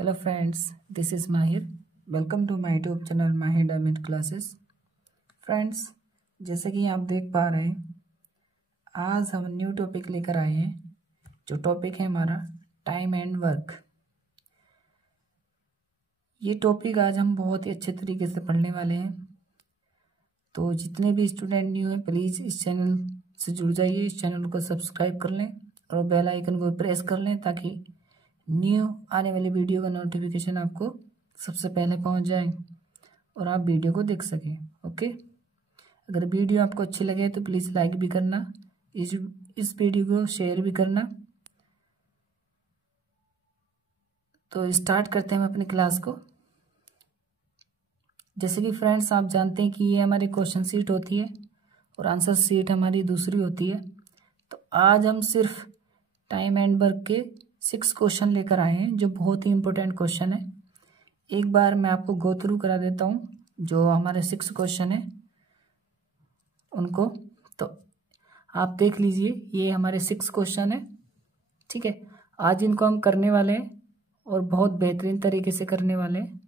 Hello friends, this is Mahir. Welcome to my YouTube channel Mahir Diamond Classes. Friends, जैसे कि आप देख पा रहे हैं, आज हम न्यू टॉपिक लेकर आए हैं। जो टॉपिक है हमारा टाइम एंड वर्क। ये टॉपिक आज हम बहुत ही अच्छे तरीके से पढ़ने वाले हैं। तो जितने भी स्टूडेंट न्यू हैं, प्लीज़ इस चैनल से जुड़ जाइए, इस चैनल को सब्सक्राइब कर लें और बेल आइकन को प्रेस कर लें ताकि न्यू आने वाली वीडियो का नोटिफिकेशन आपको सबसे पहले पहुंच जाए और आप वीडियो को देख सकें। ओके, अगर वीडियो आपको अच्छी लगे तो प्लीज़ लाइक भी करना, इस वीडियो को शेयर भी करना। तो स्टार्ट करते हैं हम अपनी क्लास को। जैसे कि फ्रेंड्स आप जानते हैं कि ये हमारी क्वेश्चन शीट होती है और आंसर शीट हमारी दूसरी होती है। तो आज हम सिर्फ टाइम एंड वर्क के 6 क्वेश्चन लेकर आए हैं जो बहुत ही इंपॉर्टेंट क्वेश्चन है। एक बार मैं आपको गो थ्रू करा देता हूँ जो हमारे 6 क्वेश्चन है उनको। तो आप देख लीजिए, ये हमारे 6 क्वेश्चन है। ठीक है, आज इनको हम करने वाले हैं और बहुत बेहतरीन तरीके से करने वाले हैं।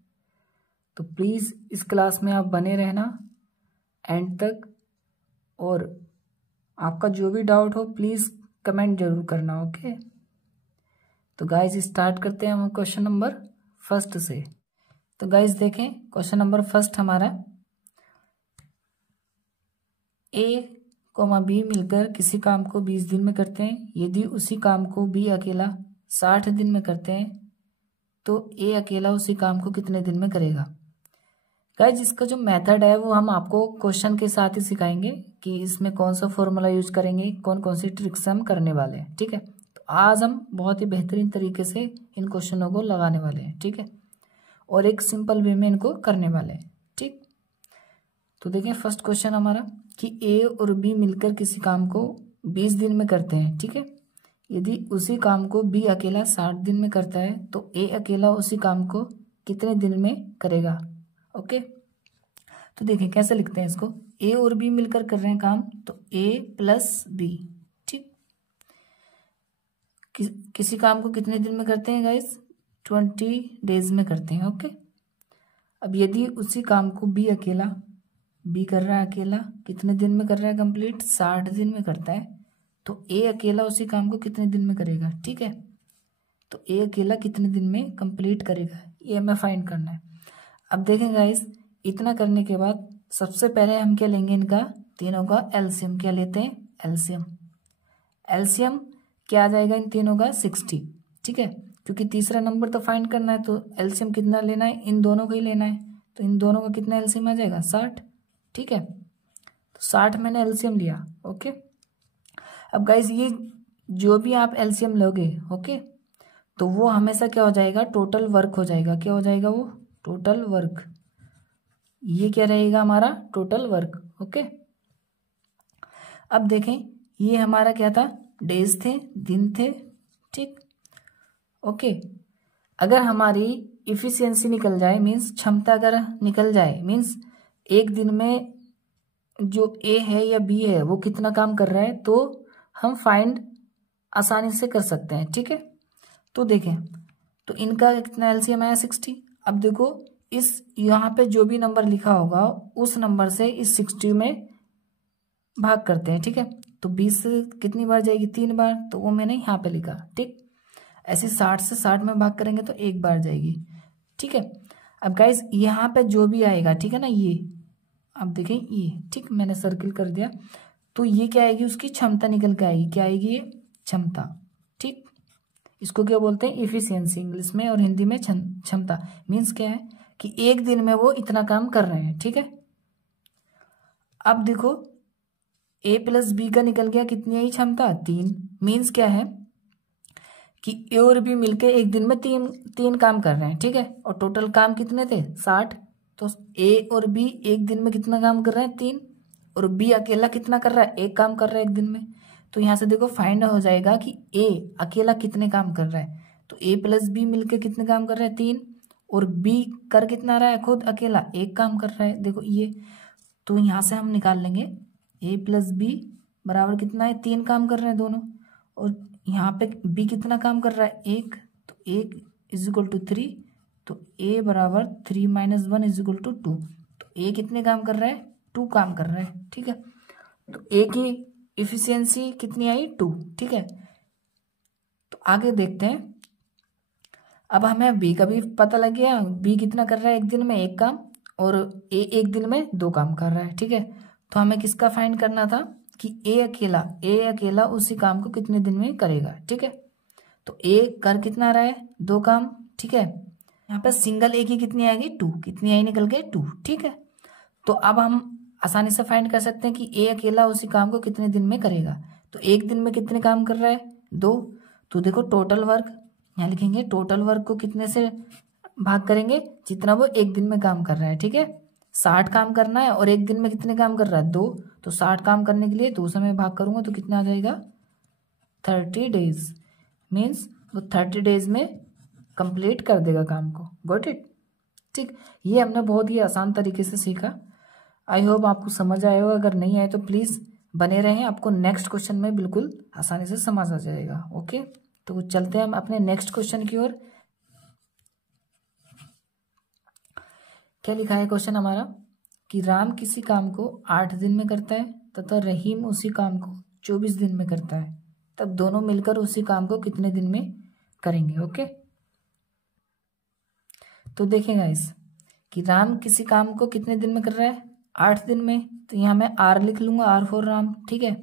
तो प्लीज़ इस क्लास में आप बने रहना एंड तक, और आपका जो भी डाउट हो प्लीज़ कमेंट जरूर करना। ओके, तो गाइज स्टार्ट करते हैं हम क्वेश्चन नंबर फर्स्ट से। तो गाइज देखें, क्वेश्चन नंबर फर्स्ट हमारा A, B मिलकर किसी काम को 20 दिन में करते हैं। यदि उसी काम को B अकेला 60 दिन में करते हैं तो A अकेला उसी काम को कितने दिन में करेगा। गाइज इसका जो मेथड है वो हम आपको क्वेश्चन के साथ ही सिखाएंगे कि इसमें कौन सा फॉर्मूला यूज करेंगे, कौन कौन सी ट्रिक्स हम करने वाले हैं। ठीक है, तो आज हम बहुत ही बेहतरीन तरीके से इन क्वेश्चनों को लगाने वाले हैं। ठीक है, और एक सिंपल वे में इनको करने वाले हैं। ठीक, तो देखिए फर्स्ट क्वेश्चन हमारा कि A और B मिलकर किसी काम को 20 दिन में करते हैं। ठीक है, यदि उसी काम को B अकेला 60 दिन में करता है तो A अकेला उसी काम को कितने दिन में करेगा। ओके, तो देखिए कैसे लिखते हैं इसको। A और B मिलकर कर रहे हैं काम, तो A प्लस B। ठीक, किसी काम को कितने दिन में करते हैं गाइस, 20 डेज में करते हैं। ओके, अब यदि उसी काम को B अकेला, B कर रहा है अकेला, कितने दिन में कर रहा है कंप्लीट, 60 दिन में करता है, तो A अकेला उसी काम को कितने दिन में करेगा। ठीक है, तो A अकेला कितने दिन में कंप्लीट करेगा, ये हमें फाइंड करना है। अब देखें गाइस, इतना करने के बाद सबसे पहले हम क्या लेंगे, इनका तीनों का एलसीएम। क्या लेते हैं, एलसीएम। एलसीएम क्या आ जाएगा इन तीनों का, 60। ठीक है, क्योंकि तीसरा नंबर तो फाइंड करना है तो एलसीएम कितना लेना है, इन दोनों का ही लेना है। तो इन दोनों का कितना एलसीएम आ जाएगा, 60। ठीक है, तो 60 मैंने एलसीएम लिया। ओके, अब गाइस ये जो भी आप एलसीएम लोगे, ओके, तो वो हमेशा क्या हो जाएगा, टोटल वर्क हो जाएगा। क्या हो जाएगा वो, टोटल वर्क। ये क्या रहेगा हमारा, टोटल वर्क। ओके, अब देखें ये हमारा क्या था, डेज थे, दिन थे। ठीक, ओके, अगर हमारी इफिशियंसी निकल जाए, मीन्स क्षमता अगर निकल जाए, मीन्स एक दिन में जो ए है या बी है वो कितना काम कर रहा है, तो हम फाइंड आसानी से कर सकते हैं। ठीक है, तो देखें, तो इनका कितना एलसीएम आया, 60। अब देखो इस यहाँ पे जो भी नंबर लिखा होगा उस नंबर से इस 60 में भाग करते हैं। ठीक है, तो 20 से कितनी बार जाएगी, 3 बार, तो वो मैंने यहाँ पे लिखा। ठीक, ऐसे 60 से 60 में भाग करेंगे तो 1 बार जाएगी। ठीक है, अब गाइस यहाँ पे जो भी आएगा, ठीक है ना, ये अब देखें ये, ठीक, मैंने सर्किल कर दिया, तो ये क्या आएगी, उसकी क्षमता निकल के आएगी। क्या आएगी, ये क्षमता। ठीक, इसको क्या बोलते हैं, इफिशियंसी इंग्लिश में, और हिंदी में क्षमता। मीन्स क्या है कि एक दिन में वो इतना काम कर रहे हैं। ठीक है, अब देखो A प्लस बी का निकल गया, कितनी आई क्षमता, 3। मीन्स क्या है कि A और B मिलके एक दिन में तीन काम कर रहे हैं। ठीक है, और टोटल काम कितने थे, 60। तो A और B एक दिन में कितना काम कर रहे हैं, 3, और B अकेला कितना कर रहा है, 1 काम कर रहा है एक दिन में। तो यहाँ से देखो फाइंड हो जाएगा कि A अकेला कितने काम कर रहा है। तो A प्लस बी मिलके कितने काम कर रहे हैं, 3, और B कर कितना रहा है, खुद अकेला 1 काम कर रहा है। देखो ये, तो यहाँ से हम निकाल लेंगे A प्लस बी बराबर कितना है, 3 काम कर रहे हैं दोनों, और यहाँ पे B कितना काम कर रहा है, 1, तो 1 इज इक्वल टू 3, तो ए बराबर 3 - 1 = 2। तो ए कितने काम कर रहा है? 2 काम कर रहा है, ठीक है। तो ए की इफिशियंसी कितनी आई? 2, ठीक है। तो आगे देखते हैं। अब हमें बी का भी पता लग गया, बी कितना कर रहा है एक दिन में? 1 काम, और ए एक दिन में 2 काम कर रहा है, ठीक है। तो हमें किसका फाइंड करना था कि ए अकेला उसी काम को कितने दिन में करेगा, ठीक है। तो ए कर कितना रहा है? 2 काम, ठीक है। यहाँ पे सिंगल ए की कितनी आएगी? 2। कितनी आई निकल के? 2, ठीक है। तो अब हम आसानी से फाइंड कर सकते हैं कि ए अकेला उसी काम को कितने दिन में करेगा। तो एक दिन में कितने काम कर रहा है? 2। तो देखो टोटल वर्क यहाँ लिखेंगे, टोटल वर्क को कितने से भाग करेंगे? जितना वो एक दिन में काम कर रहा है, ठीक है। 60 काम करना है और एक दिन में कितने काम कर रहा है? 2। तो 60 काम करने के लिए 2 से मैं भाग करूंगा तो कितना आ जाएगा? 30 डेज। मीन्स वो 30 डेज में कंप्लीट कर देगा काम को। Got it? ठीक, ये हमने बहुत ही आसान तरीके से सीखा। आई होप आपको समझ आया होगा। अगर नहीं आए तो प्लीज़ बने रहें, आपको नेक्स्ट क्वेश्चन में बिल्कुल आसानी से समझ आ जाएगा। ओके, तो चलते हैं हम अपने नेक्स्ट क्वेश्चन की ओर। क्या लिखा है क्वेश्चन हमारा कि राम किसी काम को 8 दिन में करता है तथा रहीम उसी काम को 24 दिन में करता है, तब दोनों मिलकर उसी काम को कितने दिन में करेंगे। ओके, तो देखें गाइस कि राम किसी काम को कितने दिन में कर रहा है? 8 दिन में। तो यहाँ मैं आर लिख लूंगा, आर फॉर राम, ठीक है।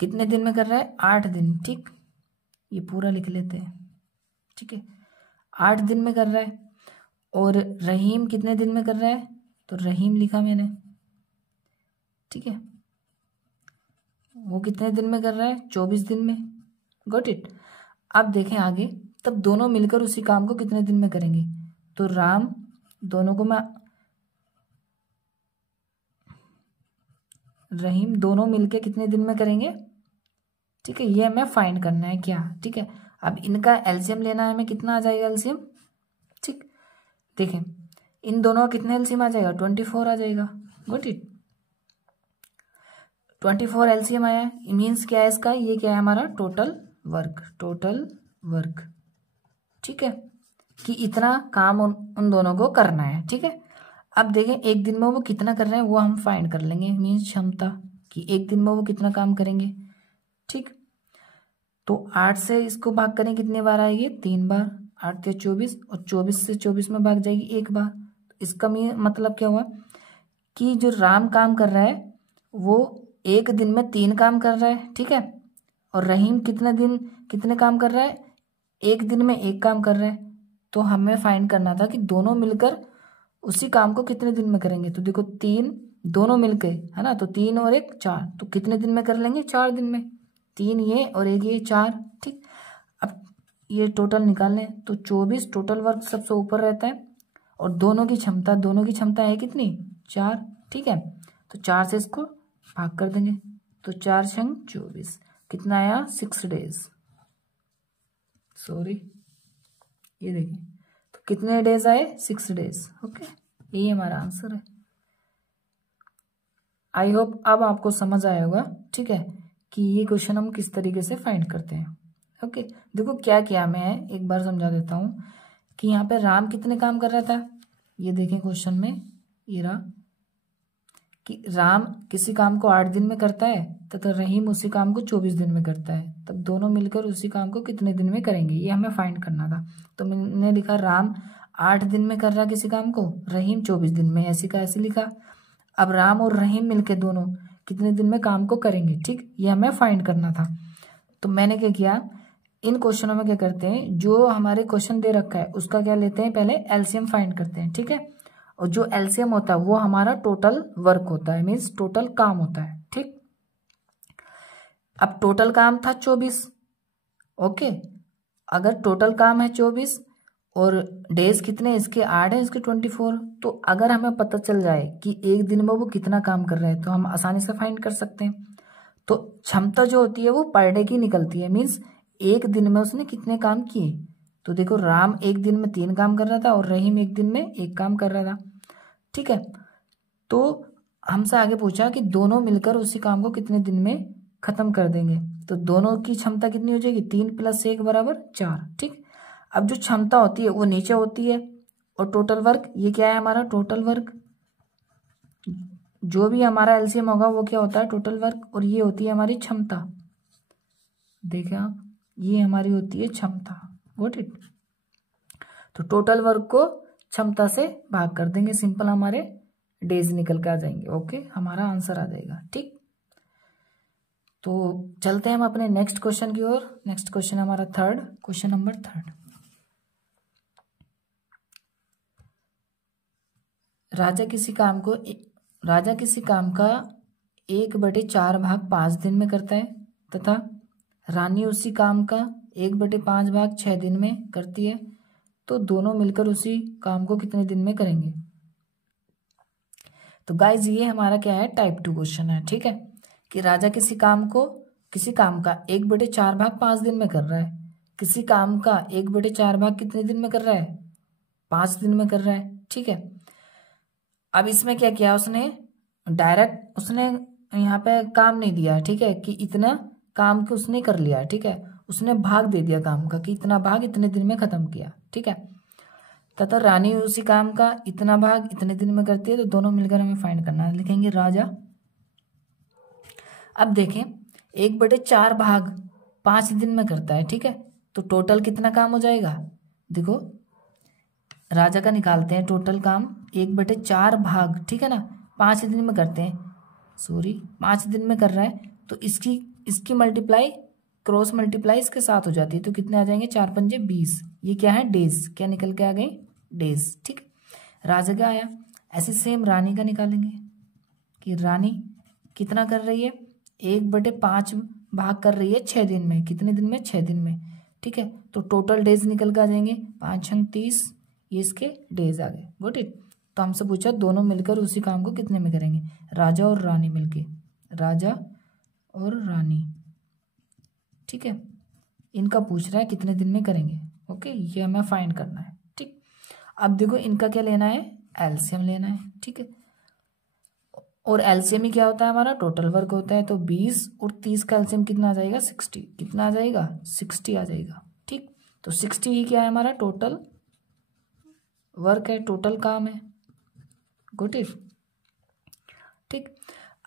कितने दिन में कर रहा है? 8 दिन, ठीक। ये पूरा लिख लेते हैं, ठीक है। 8 दिन में कर रहा है। और रहीम कितने दिन में कर रहा है? तो रहीम लिखा मैंने, ठीक है। वो कितने दिन में कर रहा है? 24 दिन में। Got it? अब देखें आगे, तब दोनों मिलकर उसी काम को कितने दिन में करेंगे? तो राम, दोनों को मैं रहीम दोनों मिलकर कितने दिन में करेंगे, ठीक है। ये हमें फाइंड करना है क्या, ठीक है। अब इनका एलसीएम लेना है हमें। कितना आ जाएगा एलसीएम? ठीक, देखें इन दोनों का कितने एलसीएम आ जाएगा? 24 आ जाएगा। Got it? 24 एलसीएम आया है। मीन्स क्या है इसका? ये क्या है हमारा? टोटल वर्क, ठीक है, कि इतना काम उन दोनों को करना है, ठीक है। अब देखें एक दिन में वो कितना कर रहे हैं वो हम फाइंड कर लेंगे। मीन्स क्षमता, कि एक दिन में वो कितना काम करेंगे, ठीक। तो 8 से इसको भाग करें कितने बार आएगी? 3 बार। 8 या 24, और 24 से 24 में भाग जाएगी 1 बार। तो इसका मतलब क्या हुआ कि जो राम काम कर रहा है वो एक दिन में 3 काम कर रहा है, ठीक है। और रहीम कितने काम कर रहा है? एक दिन में 1 काम कर रहा है। तो हमें फाइंड करना था कि दोनों मिलकर उसी काम को कितने दिन में करेंगे। तो देखो 3 दोनों मिलके, है ना, तो 3 और 1 4, तो कितने दिन में कर लेंगे? 4 दिन में। 3 ये और 1 ये, 4, ठीक। अब ये टोटल निकाल लें तो 24 टोटल वर्क सबसे ऊपर रहता है, और दोनों की क्षमता है कितनी? 4, ठीक है। तो 4 से इसको भाग कर देंगे, तो 4 छंग 24, कितना आया? 6 डेज। सॉरी, ये देखिए, तो कितने डेज आए? 6 डेज। ओके, यही हमारा आंसर है। आई होप अब आपको समझ आया होगा, ठीक है, कि ये क्वेश्चन हम किस तरीके से फाइंड करते हैं। ओके, देखो क्या किया, मैं एक बार समझा देता हूँ कि यहाँ पे राम कितने काम कर रहा था। ये देखें क्वेश्चन में, ये रहा कि राम किसी काम को 8 दिन में करता है तथा रहीम उसी काम को 24 दिन में करता है, तब दोनों मिलकर उसी काम को कितने दिन में करेंगे, ये हमें फाइंड करना था। तो मैंने लिखा राम 8 दिन में कर रहा किसी काम को, रहीम 24 दिन में, ऐसे का ऐसे लिखा। अब राम और रहीम मिलके दोनों कितने दिन में काम को करेंगे, ठीक, ये हमें फाइंड करना था। तो मैंने क्या किया, इन क्वेश्चनों में क्या करते हैं, जो हमारे क्वेश्चन दे रखा है उसका क्या लेते हैं, पहले एलसीएम फाइंड करते हैं, ठीक है। और जो एलसीएम होता है वो हमारा टोटल वर्क होता है, मीन्स टोटल काम होता है, ठीक। अब टोटल काम था 24, ओके। अगर टोटल काम है 24 और डेज कितने इसके 8 है, इसके 24, तो अगर हमें पता चल जाए कि एक दिन में वो कितना काम कर रहा है तो हम आसानी से फाइंड कर सकते हैं। तो क्षमता जो होती है वो पर डे की निकलती है, मीन्स एक दिन में उसने कितने काम किए। तो देखो राम एक दिन में 3 काम कर रहा था और रहीम एक दिन में 1 काम कर रहा था, ठीक है। तो हमसे आगे पूछा कि दोनों मिलकर उसी काम को कितने दिन में खत्म कर देंगे। तो दोनों की क्षमता कितनी हो जाएगी, 3 + 1 = 4, ठीक। अब जो क्षमता होती है वो नीचे होती है, और टोटल वर्क ये क्या है हमारा टोटल वर्क, जो भी हमारा एलसीएम होगा वो क्या होता है टोटल वर्क, और ये होती है हमारी क्षमता। देखें आप, ये हमारी होती है क्षमता। Got it. तो टोटल वर्क को क्षमता से भाग कर देंगे, सिंपल हमारे डेज निकल के आ जाएंगे। ओके, हमारा आंसर आ जाएगा। ठीक, तो चलते हैं हम अपने नेक्स्ट क्वेश्चन की ओर। नेक्स्ट क्वेश्चन हमारा थर्ड, क्वेश्चन नंबर थर्ड। राजा किसी काम का 1/4 भाग 5 दिन में करता है, तथा रानी उसी काम का 1/5 भाग 6 दिन में करती है, तो दोनों मिलकर उसी काम को कितने दिन में करेंगे। तो गाइज ये हमारा क्या है टाइप 2 क्वेश्चन है। ठीक है, कि राजा किसी काम का 1/4 भाग 5 दिन में कर रहा है, किसी काम का 1/4 भाग कितने दिन में कर रहा है 5 दिन में कर रहा है। ठीक है, अब इसमें क्या किया उसने, डायरेक्ट उसने यहाँ पे काम नहीं दिया। ठीक है, कि इतना काम को उसने कर लिया। ठीक है, उसने भाग दे दिया काम का कि इतना भाग इतने दिन में खत्म किया। ठीक है, तथा रानी उसी काम का इतना भाग इतने दिन में करती है, तो दोनों मिलकर हमें फाइंड करना है। लिखेंगे राजा। अब देखें 1/4 भाग 5 दिन में करता है। ठीक है, तो टोटल कितना काम हो जाएगा, देखो राजा का निकालते हैं टोटल काम 1/4 भाग, ठीक है ना, 5 दिन में करते हैं, 5 दिन में कर रहा है, तो इसकी मल्टीप्लाई क्रॉस मल्टीप्लाई इसके साथ हो जाती है, तो कितने आ जाएंगे 4 पंजे 20। ये क्या है डेज, क्या निकल के आ गए डेज। ठीक, राजा का आया। ऐसे सेम रानी का निकालेंगे कि रानी कितना कर रही है 1/5 भाग कर रही है 6 दिन में, कितने दिन में 6 दिन में। ठीक है, तो टोटल डेज निकल के आ जाएंगे 5 × 30, ये इसके डेज आ गए। Got it. तो हमसे पूछा दोनों मिलकर उसी काम को कितने में करेंगे, राजा और रानी मिलके, राजा और रानी। ठीक है, इनका पूछ रहा है कितने दिन में करेंगे। ओके, ये हमें फाइंड करना है। ठीक, अब देखो इनका क्या लेना है, एलसीएम लेना है। ठीक है, और एलसीएम ही क्या होता है हमारा टोटल वर्क होता है, तो 20 और 30 का एलसीएम कितना आ जाएगा 60, कितना आ जाएगा 60 आ जाएगा। ठीक, तो 60 ही क्या है हमारा टोटल वर्क है, टोटल काम है। Good it. ठीक,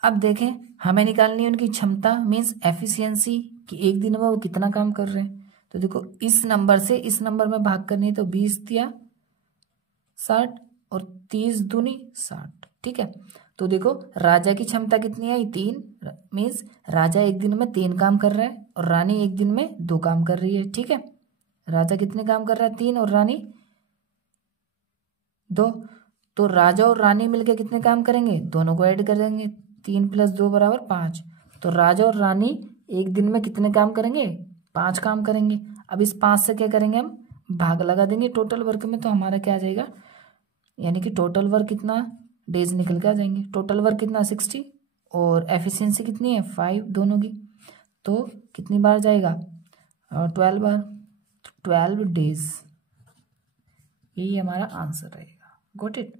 अब देखें हमें निकालनी है उनकी क्षमता मीन्स एफिशिएंसी, कि एक दिन में वो कितना काम कर रहे हैं। तो देखो इस नंबर से इस नंबर में भाग करनी है, तो 20 दिया 60 और 30 दूनी 60। ठीक है, तो देखो राजा की क्षमता कितनी आई 3, मीन्स राजा एक दिन में 3 काम कर रहा है और रानी एक दिन में 2 काम कर रही है। ठीक है, राजा कितने काम कर रहा है 3 और रानी 2, तो राजा और रानी मिलकर कितने काम करेंगे, दोनों को ऐड कर देंगे, 3 + 2 = 5। तो राजा और रानी एक दिन में कितने काम करेंगे 5 काम करेंगे। अब इस 5 से क्या करेंगे हम भाग लगा देंगे टोटल वर्क में, तो हमारा क्या आ जाएगा, यानी कि टोटल वर्क कितना डेज निकल के आ जाएंगे। टोटल वर्क कितना 60 और एफिशिएंसी कितनी है 5 दोनों की, तो कितनी बार जाएगा 12 बार, 12 डेज। यही हमारा आंसर रहेगा। Got it.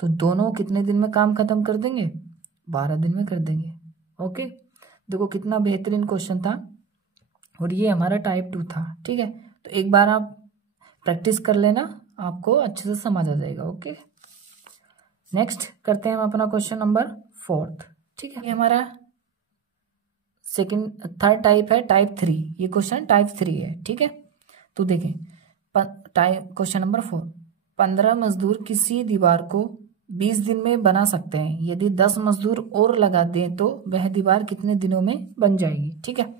तो दोनों कितने दिन में काम खत्म कर देंगे 12 दिन में कर देंगे। ओके, देखो कितना बेहतरीन क्वेश्चन था, और ये हमारा टाइप 2 था। ठीक है, तो एक बार आप प्रैक्टिस कर लेना, आपको अच्छे से समझ आ जाएगा। ओके, नेक्स्ट करते हैं हम अपना क्वेश्चन नंबर 4। ठीक है, ये हमारा थर्ड टाइप है टाइप 3। ये क्वेश्चन टाइप 3 है। ठीक है, तो देखें क्वेश्चन नंबर 4, 15 मजदूर किसी दीवार को 20 दिन में बना सकते हैं, यदि 10 मजदूर और लगा दें तो वह दीवार कितने दिनों में बन जाएगी। ठीक है,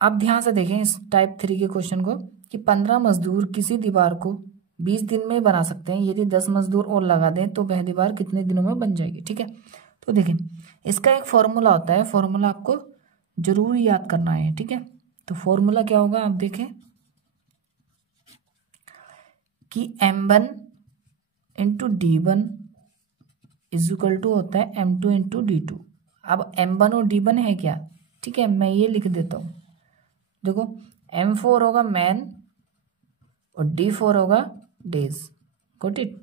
आप ध्यान से देखें इस टाइप 3 के क्वेश्चन को, कि 15 मजदूर किसी दीवार को 20 दिन में बना सकते हैं, यदि 10 मजदूर और लगा दें तो वह दीवार कितने दिनों में बन जाएगी। ठीक है, तो देखें इसका एक फॉर्मूला होता है, फॉर्मूला आपको जरूर याद करना है। ठीक है, तो फॉर्मूला क्या होगा आप देखें कि M1 × D1 = होता है M2 × D2। अब M1 और D1 है क्या, ठीक है, मैं ये लिख देता हूँ। देखो M4 होगा मैन और D4 होगा डेज। गॉट इट,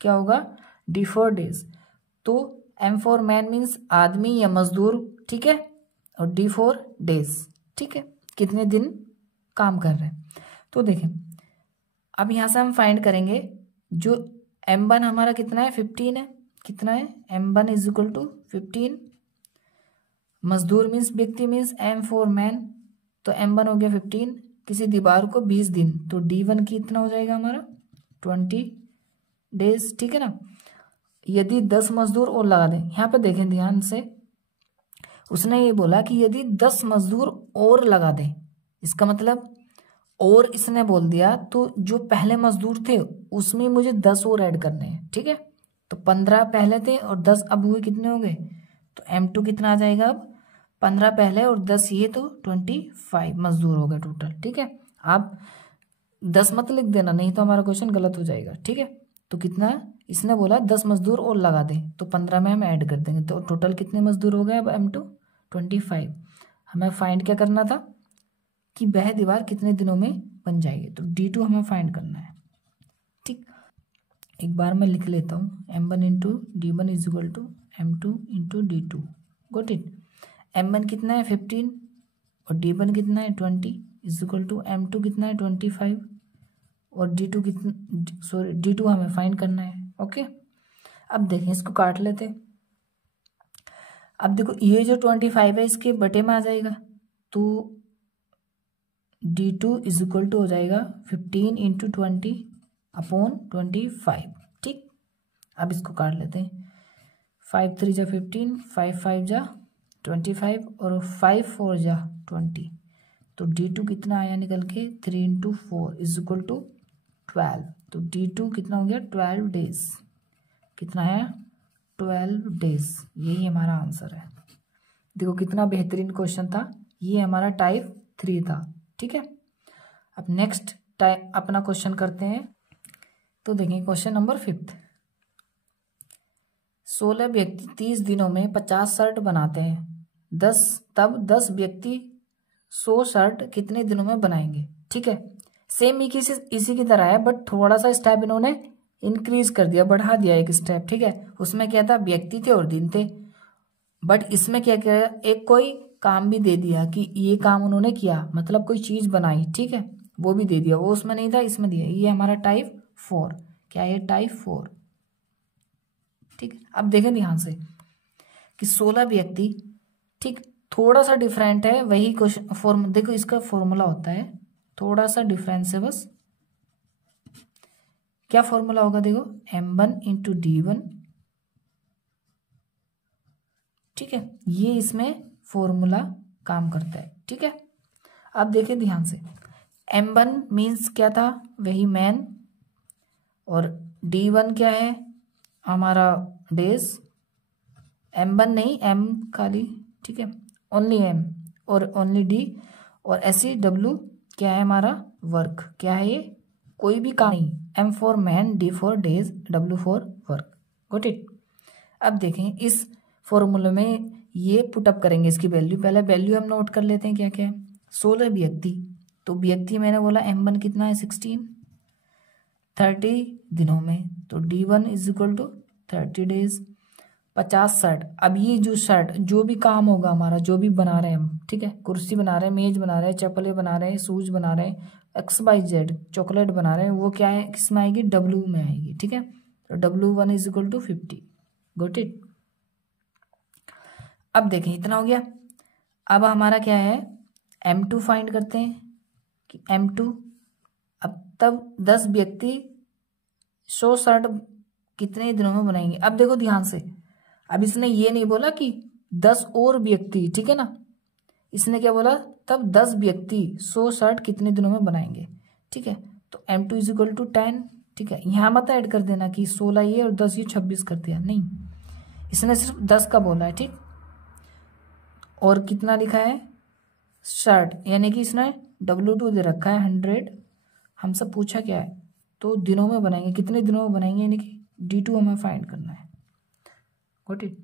क्या होगा D4 डेज। तो M4 मैन मीन्स आदमी या मजदूर, ठीक है, और D4 डेज। ठीक है, कितने दिन काम कर रहे हैं। तो देखें अब यहाँ से हम फाइंड करेंगे जो M1 हमारा कितना है 15 है, कितना है M1 इज इक्वल टू 15, मजदूर मीन्स व्यक्ति मीन्स M4 मैन, तो M1 हो गया 15, किसी दीवार को 20 दिन, तो D1 कितना हो जाएगा हमारा 20 डेज, ठीक है ना। यदि 10 मजदूर और लगा दें, यहाँ पे देखें ध्यान से, उसने ये बोला कि यदि 10 मजदूर और लगा दें, इसका मतलब और इसने बोल दिया तो जो पहले मजदूर थे उसमें मुझे 10 और ऐड करने हैं, ठीक है। तो 15 पहले थे और 10 अब हुए, कितने हो गए, तो M2 कितना आ जाएगा अब 15 पहले और 10 ये, तो 25 मजदूर हो गए टोटल, ठीक है। आप 10 मत लिख देना, नहीं तो हमारा क्वेश्चन गलत हो जाएगा, ठीक है। तो कितना इसने बोला 10 मजदूर और लगा दें, तो 15 में हम ऐड कर देंगे, तो टोटल कितने मजदूर हो गए अब M2 25। हमें फाइंड क्या करना था कि वह दीवार कितने दिनों में बन जाएगी, तो D2 हमें फाइंड करना है, ठीक। एक बार मैं लिख लेता हूँ M1 into D1 is equal to M2 into D2, got it. M1 कितना है 15 और D1 कितना है 20 इज इक्वल टू M2 कितना है 25 और D2 कितना, सॉरी D2 हमें फाइंड करना है, ओके। अब देखें इसको काट लेते हैं। अब देखो ये जो 25 है इसके बटे में आ जाएगा, तो D2 इज इक्वल टू हो जाएगा 15 इंटू 20 अपॉन 25, ठीक। अब इसको काट लेते हैं, 5 3 जा 15, 5 5 जा 25 और 5 4 जा 20, तो D2 कितना आया निकल के 3 इंटू 4 इज इक्वल टू 12, तो D2 कितना हो गया 12 डेज, कितना है 12 डेज, यही हमारा आंसर है। देखो कितना बेहतरीन क्वेश्चन था, ये हमारा टाइप 3 था, ठीक है। अब नेक्स्ट टाइप अपना क्वेश्चन करते हैं, तो देखें क्वेश्चन नंबर 5। 16 व्यक्ति 30 दिनों में 50 शर्ट बनाते हैं, 10 व्यक्ति 100 शर्ट कितने दिनों में बनाएंगे, ठीक है। सेम ही इसी की तरह है, बट थोड़ा सा स्टेप इन्होंने इंक्रीज कर दिया, बढ़ा दिया एक स्टेप, ठीक है। उसमें क्या था व्यक्ति थे और दिन थे, बट इसमें क्या किया एक कोई काम भी दे दिया कि ये काम उन्होंने किया, मतलब कोई चीज बनाई, ठीक है, वो भी दे दिया, वो उसमें नहीं था इसमें दिया। ये हमारा टाइप 4, क्या है टाइप 4, ठीक। अब देखें ध्यान से कि 16 व्यक्ति, ठीक, थोड़ा सा डिफरेंट है, वही क्वेश्चन देखो इसका फॉर्मूला होता है, थोड़ा सा डिफरेंस है बस। क्या फॉर्मूला होगा देखो M1 इंटू D1, ठीक है, ये इसमें फॉर्मूला काम करता है, ठीक है। अब देखें ध्यान से, M1 मीन्स क्या था वही मैन, और D1 क्या है हमारा डेज, M1 नहीं M खाली, ठीक है, ओनली M और ओनली D, और SEW क्या है हमारा वर्क, क्या है ये कोई भी काम नहीं, M for man, D for days, W for work, got it. अब देखें इस फॉर्मूले में ये पुटअप करेंगे इसकी वैल्यू, पहले वैल्यू हम नोट कर लेते हैं क्या क्या है। 16 व्यक्ति, तो व्यक्ति मैंने बोला M1 कितना है 16, 30 दिनों में, तो D1 is equal to 30 days. 50 shirt, अब ये जो शर्ट जो भी काम होगा हमारा, जो भी बना रहे हैं हम, ठीक है, कुर्सी बना रहे हैं, मेज बना रहे हैं, चप्पलें बना रहे हैं, शूज बना रहे हैं, XYZ चॉकलेट बना रहे हैं, वो क्या है किस में आएगी W में आएगी, ठीक है। तो W1 is equal to 50, got it. अब देखें इतना हो गया, अब हमारा क्या है M2 फाइंड करते हैं कि M2, अब तब 10 व्यक्ति 100 शर्ट कितने दिनों में बनाएंगे। अब देखो ध्यान से, अब इसने ये नहीं बोला कि 10 और व्यक्ति, ठीक है ना, इसने क्या बोला तब 10 व्यक्ति 100 शर्ट कितने दिनों में बनाएंगे, ठीक है। तो M2 इज इक्वल टू 10, ठीक है। यहाँ मत ऐड कर देना कि 16 ये और 10 ये 26 कर दिया, नहीं, इसने सिर्फ 10 का बोला है, ठीक। और कितना लिखा है शर्ट, यानी कि इसने W2 दे रखा है 100, हमसे पूछा क्या है तो दिनों में बनाएंगे, कितने दिनों में बनाएंगे, यानी कि D2 हमें फाइंड करना है, गॉट इट।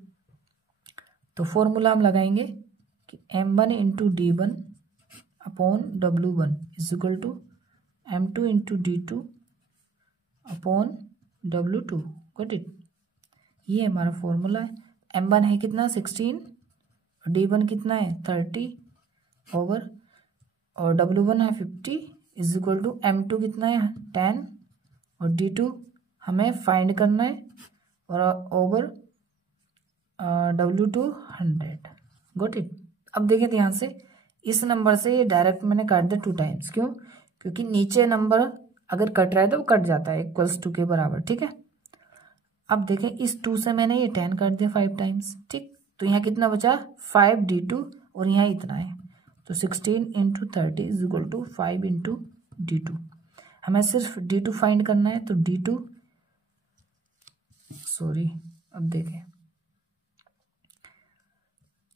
तो फॉर्मूला हम लगाएंगे कि M1 into D1 upon W1 is equal to M2 into D2 upon W2, got it. ये हमारा फॉर्मूला है। M1 है कितना 16, D1 कितना है 30 ओवर, और W1 है 50 इज इक्वल टू M2 कितना है 10 और D2 हमें फाइंड करना है और ओवर W2 100। Got it. अब देखिए ध्यान से, इस नंबर से ये डायरेक्ट मैंने काट दिया 2 टाइम्स। क्यों? क्योंकि नीचे नंबर अगर कट रहा है तो वो कट जाता है इक्वल्स 2 के बराबर। ठीक है, अब देखें इस 2 से मैंने ये 10 काट दिया 5 टाइम्स। ठीक, तो यहाँ कितना बचा 5 D2 और यहाँ इतना है, तो 16 into 30 is equal to 5 into D2। हमें सिर्फ D2 फाइंड करना है, तो D2 सॉरी अब देखें,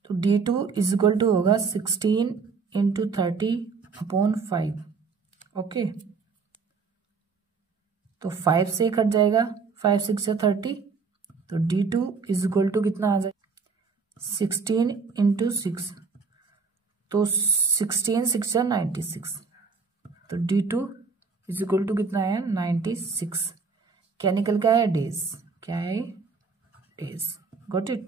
तो D2 इज इक्वल टू होगा 16 इंटू 30 अपॉन 5। ओके, तो 5 से कट जाएगा, 5 6 से 30, तो D2 इज इक्वल टू कितना आ जाएगा 16 इंटू 6, तो 16 6 या 96, तो D2 इज इक्वल टू कितना है 96। क्या निकल के आया डेज, क्या है डेज। Got it.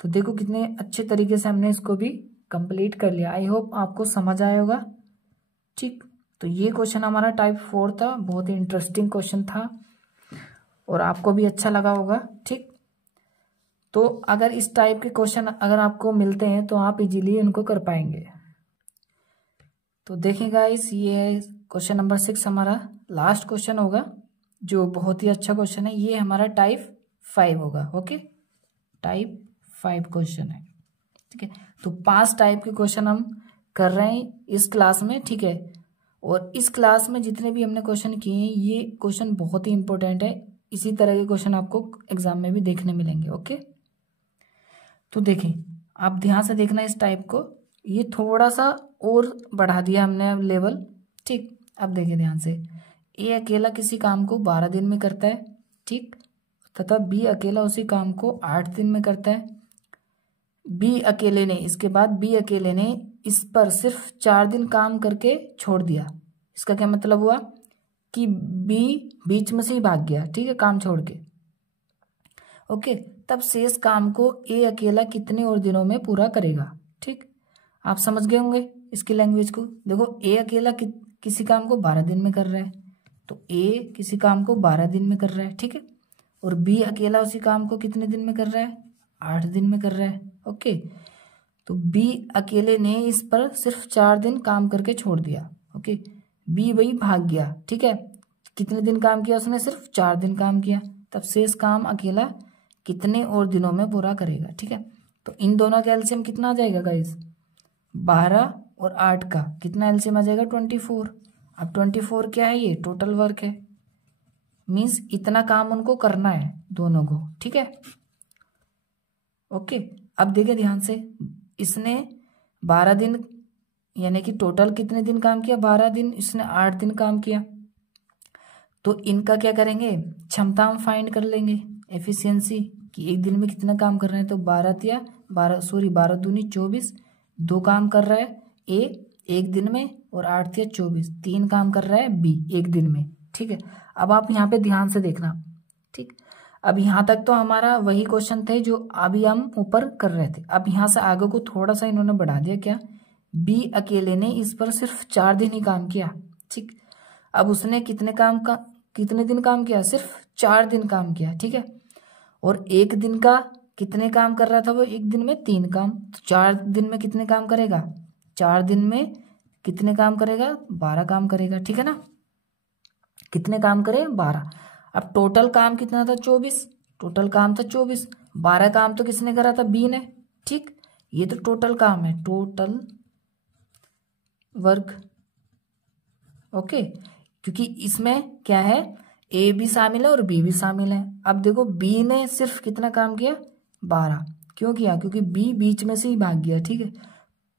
तो देखो कितने अच्छे तरीके से हमने इसको भी कंप्लीट कर लिया। आई होप आपको समझ आया होगा। ठीक, तो ये क्वेश्चन हमारा टाइप 4 था, बहुत ही इंटरेस्टिंग क्वेश्चन था और आपको भी अच्छा लगा होगा। ठीक, तो अगर इस टाइप के क्वेश्चन अगर आपको मिलते हैं तो आप इजीली इनको कर पाएंगे। तो देखिए गाइस, ये क्वेश्चन नंबर 6 हमारा लास्ट क्वेश्चन होगा, जो बहुत ही अच्छा क्वेश्चन है। ये हमारा टाइप 5 होगा। ओके, टाइप 5 क्वेश्चन है। ठीक है, तो 5 टाइप के क्वेश्चन हम कर रहे हैं इस क्लास में। ठीक है, और इस क्लास में जितने भी हमने क्वेश्चन किए हैं ये क्वेश्चन बहुत ही इंपॉर्टेंट है। इसी तरह के क्वेश्चन आपको एग्जाम में भी देखने मिलेंगे। ओके, तो देखें, आप ध्यान से देखना इस टाइप को, ये थोड़ा सा और बढ़ा दिया हमने अब लेवल। ठीक, अब देखिए ध्यान से, ए अकेला किसी काम को 12 दिन में करता है। ठीक, तथा बी अकेला उसी काम को 8 दिन में करता है। बी अकेले ने, इसके बाद बी अकेले ने इस पर सिर्फ 4 दिन काम करके छोड़ दिया। इसका क्या मतलब हुआ कि बी बीच में से ही भाग गया। ठीक है, काम छोड़ के। ओके, तब शेष काम को ए अकेला कितने और दिनों में पूरा करेगा। ठीक, आप समझ गए होंगे इसकी लैंग्वेज को। देखो, ए अकेला किसी काम को 12 दिन में कर रहा है, तो ए किसी काम को 12 दिन में कर रहा है। ठीक है, और बी अकेला उसी काम को कितने दिन में कर रहा है 8 दिन में कर रहा है। ओके, तो बी अकेले ने इस पर सिर्फ 4 दिन काम करके छोड़ दिया। ओके, बी वही भाग गया। ठीक है, कितने दिन काम किया उसने, सिर्फ 4 दिन काम किया। तब शेष काम अकेला कितने और दिनों में पूरा करेगा। ठीक है, तो इन दोनों का एलसीएम कितना आ जाएगा गाइस, 12 और 8 का कितना एलसीएम आ जाएगा 24। अब 24 क्या है, ये टोटल वर्क है, मीन्स इतना काम उनको करना है दोनों को। ठीक है, ओके, अब देखिए ध्यान से, इसने 12 दिन यानी कि टोटल कितने दिन काम किया 12 दिन, इसने 8 दिन काम किया। तो इनका क्या करेंगे, क्षमता हम फाइंड कर लेंगे, एफिशिएंसी, कि एक दिन में कितना काम कर रहे हैं। तो 12 दूनी 24, 2 काम कर रहा है ए एक दिन में, और 8 तिया 24, 3 काम कर रहा है बी एक दिन में। ठीक है, अब आप यहाँ पे ध्यान से देखना। ठीक, अब यहाँ तक तो हमारा वही क्वेश्चन थे जो अभी हम ऊपर कर रहे थे। अब यहाँ से आगे को थोड़ा सा इन्होंने बढ़ा दिया, क्या, बी अकेले ने इस पर सिर्फ 4 दिन ही काम किया। ठीक, अब उसने कितने दिन काम किया, सिर्फ 4 दिन काम किया। ठीक है, और एक दिन का कितने काम कर रहा था वो, एक दिन में 3 काम, तो 4 दिन में कितने काम करेगा, 4 दिन में कितने काम करेगा 12 काम करेगा। ठीक है ना, कितने काम करे 12। अब टोटल काम कितना था 24, टोटल काम था 24, 12 काम तो किसने करा था, बी ने। ठीक, ये तो टोटल काम है, टोटल वर्क। ओके, क्योंकि इसमें क्या है, ए भी शामिल है और बी भी शामिल है। अब देखो, बी ने सिर्फ कितना काम किया 12, क्यों किया, क्योंकि बी बीच में से ही भाग गया। ठीक है,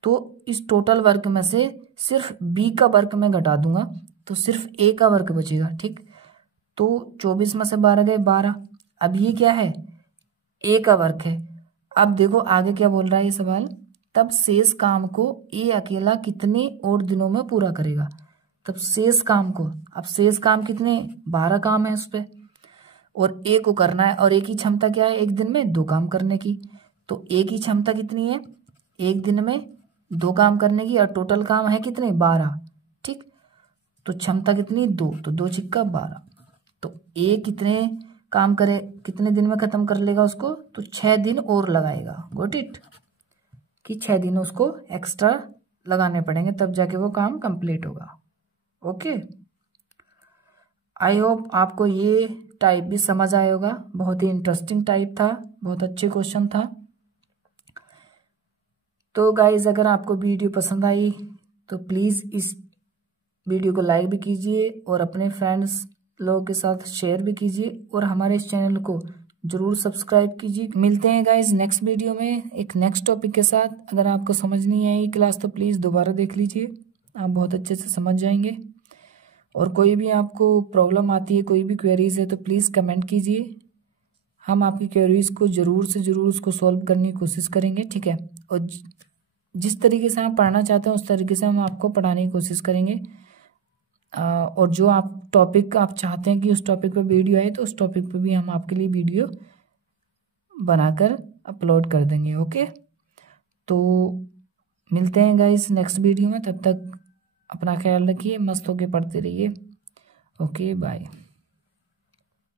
तो इस टोटल वर्क में से सिर्फ बी का वर्क मैं घटा दूंगा, तो सिर्फ ए का वर्क बचेगा। ठीक, तो 24 में से 12 गए 12। अब ये क्या है, ए का वर्क है। अब देखो आगे क्या बोल रहा है ये सवाल, तब शेष काम को ए अकेला कितने और दिनों में पूरा करेगा। तब शेष काम को, अब शेष काम कितने 12 काम है उस पर, और ए को करना है, और ए की क्षमता क्या है, एक दिन में 2 काम करने की। तो ए की क्षमता कितनी है, एक दिन में 2 काम करने की, और टोटल काम है कितने 12। ठीक, तो क्षमता कितनी 2, तो 2 छिक्का 12। तो ए कितने काम करे, कितने दिन में खत्म कर लेगा उसको, तो 6 दिन और लगाएगा। गॉट इट, कि 6 दिन उसको एक्स्ट्रा लगाने पड़ेंगे तब जाके वो काम कंप्लीट होगा। ओके, आई होप आपको ये टाइप भी समझ आया होगा। बहुत ही इंटरेस्टिंग टाइप था, बहुत अच्छे क्वेश्चन था। तो गाइज अगर आपको वीडियो पसंद आई तो प्लीज़ इस वीडियो को लाइक भी कीजिए और अपने फ्रेंड्स लोगों के साथ शेयर भी कीजिए, और हमारे इस चैनल को जरूर सब्सक्राइब कीजिए। मिलते हैं गाइज नेक्स्ट वीडियो में एक नेक्स्ट टॉपिक के साथ। अगर आपको समझ नहीं आई क्लास तो प्लीज़ दोबारा देख लीजिए, आप बहुत अच्छे से समझ जाएंगे। और कोई भी आपको प्रॉब्लम आती है, कोई भी क्वेरीज है, तो प्लीज़ कमेंट कीजिए, हम आपकी क्वेरीज को ज़रूर से ज़रूर उसको सॉल्व करने की कोशिश करेंगे। ठीक है, और जिस तरीके से आप पढ़ना चाहते हैं उस तरीके से हम आपको पढ़ाने की कोशिश करेंगे। और जो आप टॉपिक आप चाहते हैं कि उस टॉपिक पर वीडियो आए, तो उस टॉपिक पर भी हम आपके लिए वीडियो बनाकर अपलोड कर देंगे। ओके, तो मिलते हैं गाइस नेक्स्ट वीडियो में, तब तक अपना ख्याल रखिए, मस्त होके पढ़ते रहिए। Okay, bye.